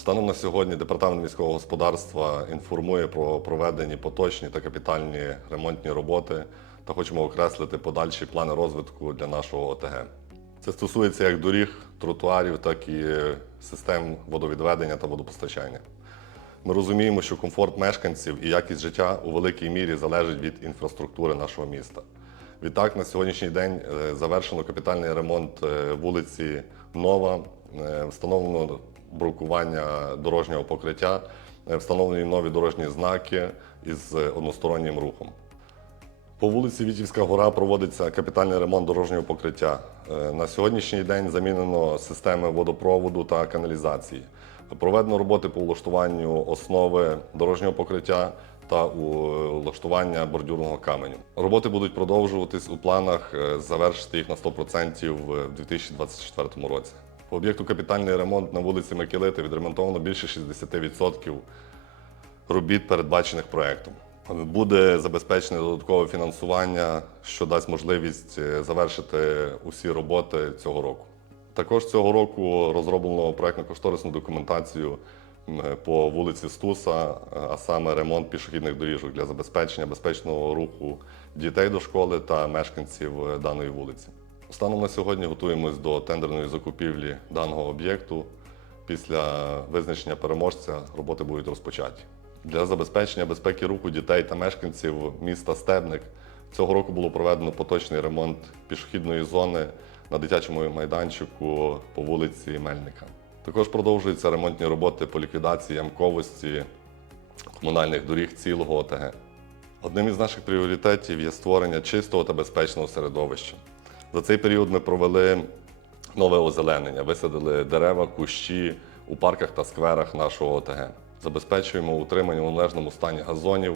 Станом на сьогодні департамент міського господарства інформує про проведені поточні та капітальні ремонтні роботи та хочемо окреслити подальші плани розвитку для нашого ОТГ. Це стосується як доріг, тротуарів, так і систем водовідведення та водопостачання. Ми розуміємо, що комфорт мешканців і якість життя у великій мірі залежить від інфраструктури нашого міста. Відтак, на сьогоднішній день е, завершено капітальний ремонт е, вулиці Нова, е, встановлено брукування дорожнього покриття, е, встановлені нові дорожні знаки із е, одностороннім рухом. По вулиці Вітівська гора проводиться капітальний ремонт дорожнього покриття. Е, На сьогоднішній день замінено системи водопроводу та каналізації. Проведено роботи по влаштуванню основи дорожнього покриття та влаштування бордюрного каменю. Роботи будуть продовжуватись у планах завершити їх на 100% в 2024 році. По об'єкту капітальний ремонт на вулиці Макілити відремонтовано більше 60% робіт, передбачених проектом. Буде забезпечене додаткове фінансування, що дасть можливість е, завершити усі роботи цього року. Також цього року розроблено проектно-кошторисну документацію по вулиці Стуса, а саме ремонт пішохідних доріжок для забезпечення безпечного руху дітей до школи та мешканців е, даної вулиці. Станом на сьогодні готуємось до тендерної закупівлі даного об'єкту. Після визначення переможця роботи будуть розпочаті. Для забезпечення безпеки руху дітей та мешканців міста Стебник цього року було проведено поточний ремонт пішохідної зони на дитячому майданчику по вулиці Мельника. Також продовжуються ремонтні роботи по ліквідації ямковості комунальних доріг цілого ОТГ. Одним із наших пріоритетів є створення чистого та безпечного середовища. За цей період ми провели нове озеленення, висадили дерева, кущі у парках та скверах нашого ОТГ. Забезпечуємо утримання у належному стані газонів,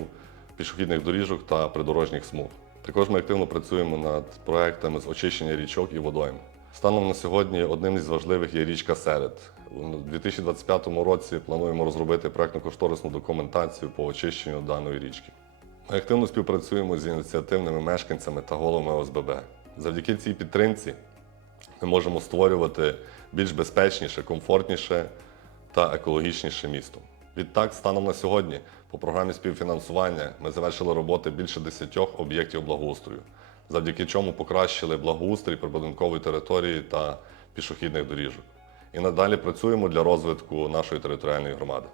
пішохідних доріжок та придорожніх смуг. Також ми активно працюємо над проектами з очищення річок і водойм. Станом на сьогодні одним із важливих є річка Серед. У 2025 році плануємо розробити проектно-кошторисну документацію по очищенню даної річки. Ми активно співпрацюємо з ініціативними мешканцями та головами ОСББ. Завдяки цій підтримці ми можемо створювати більш безпечніше, комфортніше та екологічніше місто. Відтак, станом на сьогодні, по програмі співфінансування ми завершили роботи більше 10 об'єктів благоустрою, завдяки чому покращили благоустрій прибудинкової території та пішохідних доріжок. І надалі працюємо для розвитку нашої територіальної громади.